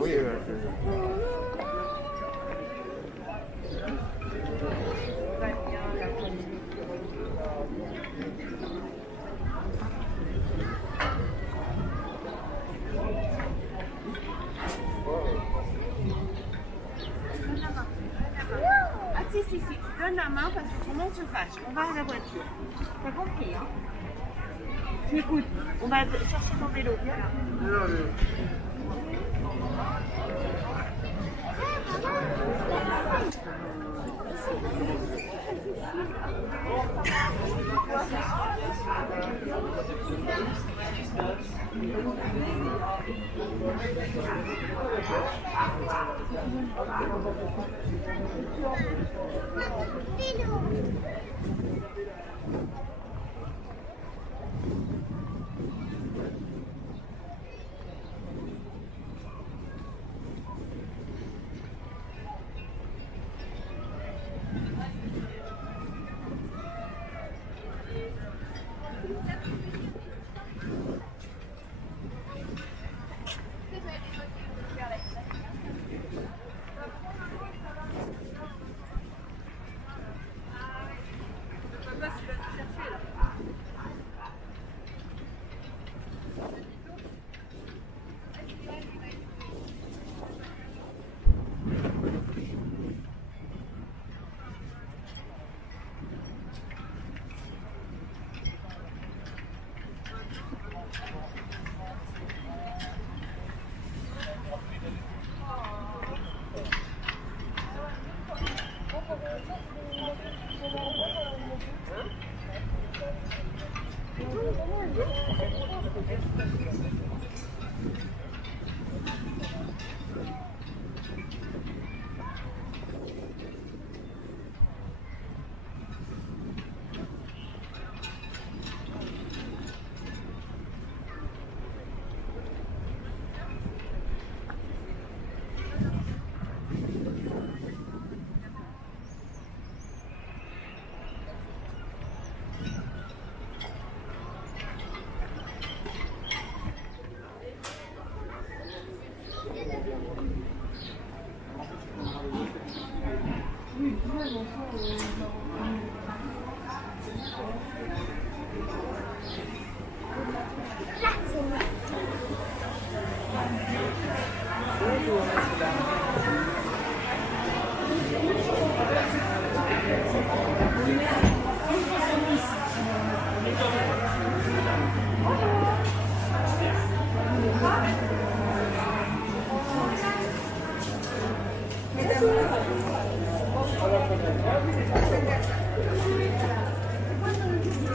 Oui, Ah si, donne la main parce que sinon tu fâches. On va à la voiture. T'as compris, hein? Écoute, on va chercher ton vélo. Viens là.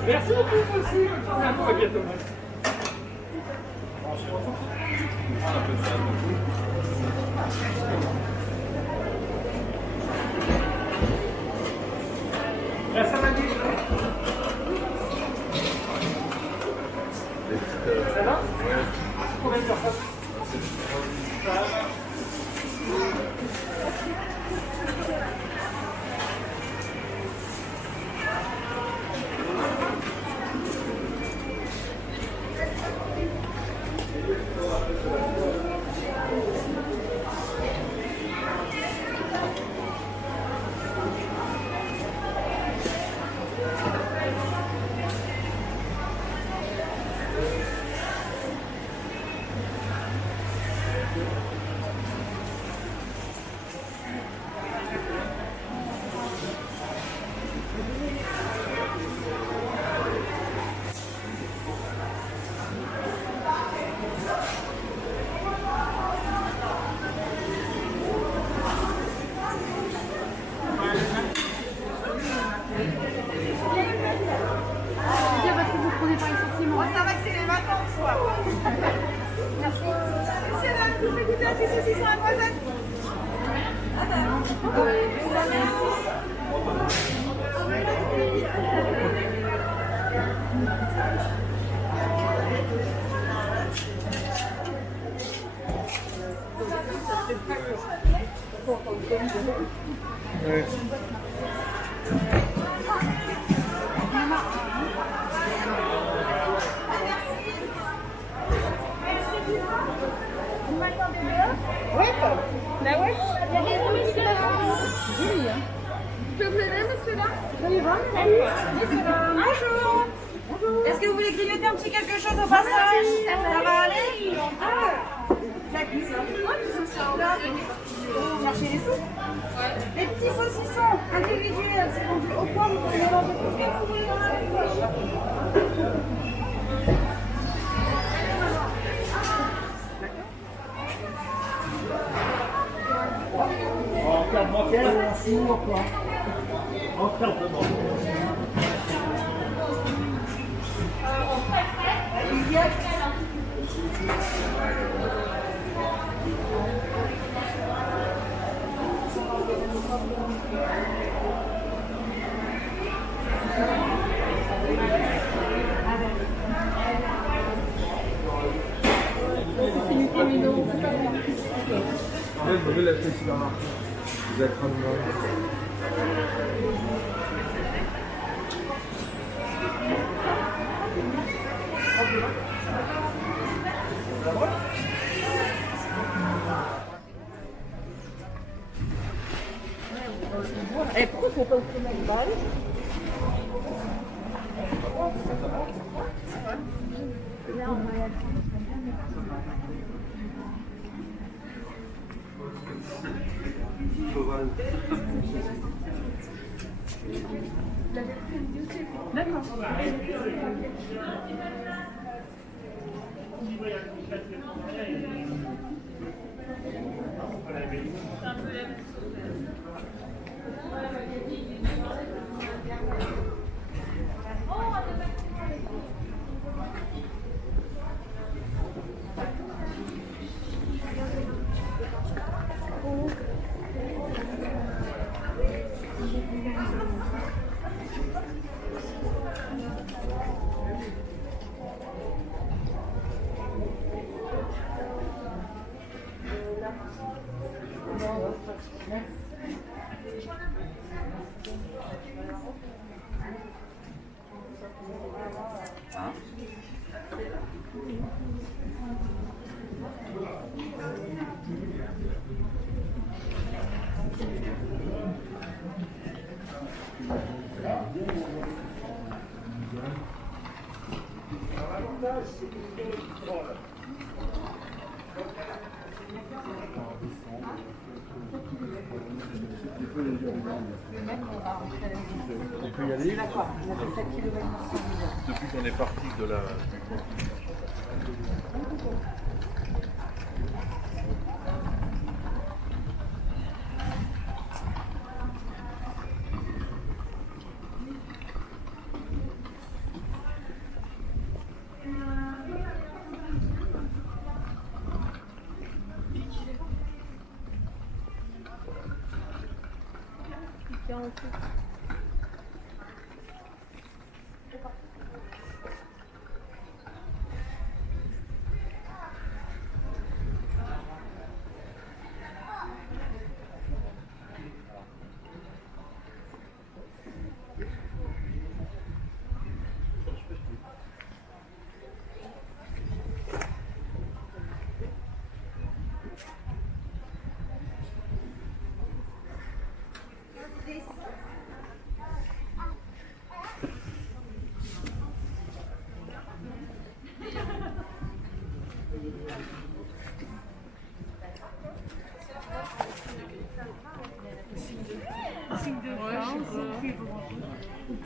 Merci beaucoup aussi. À bientôt. Ça va bien. Ça va? Combien de personnes? petit saucisson à croisette. Ouais. Vous m'attendez dehors? Oui, bah ouais. Il y a des gens ici là-bas. Joli, hein. Je peux vous aider, monsieur là? Je vais voir, bonjour. Est-ce que vous voulez grignoter un petit quelque chose au passage? Ça va aller? Ça cuit, ça. Vous cherchez les sous? Les petits saucissons individuels, c'est vendu au point, vous pouvez mélanger tout ce que vous voulez dans la poche. Encadrement, ou quoi? Encadrement. Je vais l'acheter ici dans le marché. Vous êtes en train Et pourquoi il ne faut pas ouvrir le bal? D'accord. On peut y aller. D'accord, on a fait 7 km. Depuis qu'on est parti de la...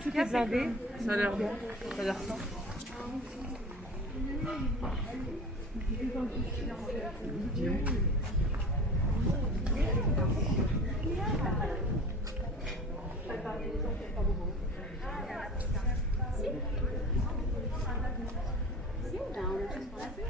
Tout est blindé. Ça a l'air bon. Ça a l'air simple. Si, on a tous passé.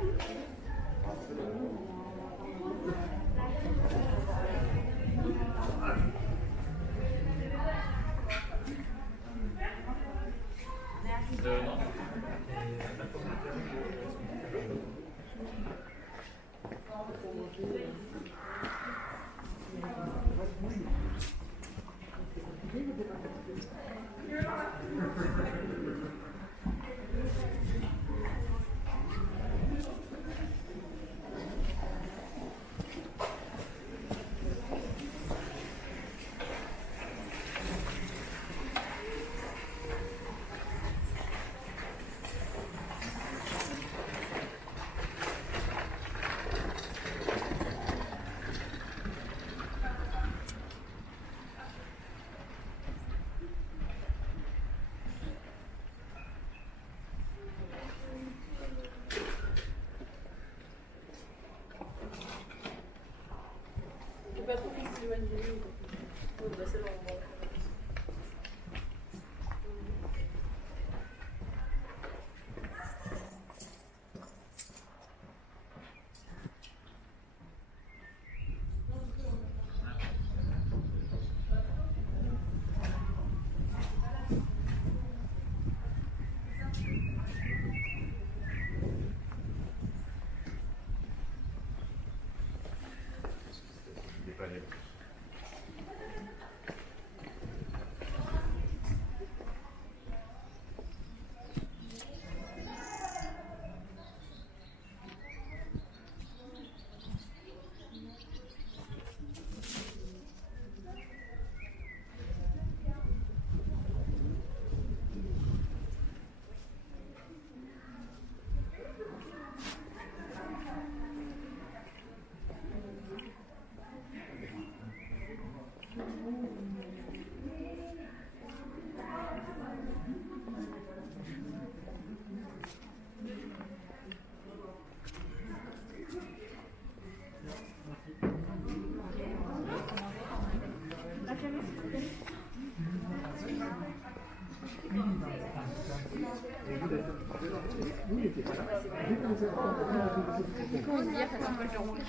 Comment dire, ça s'appelle le rouge.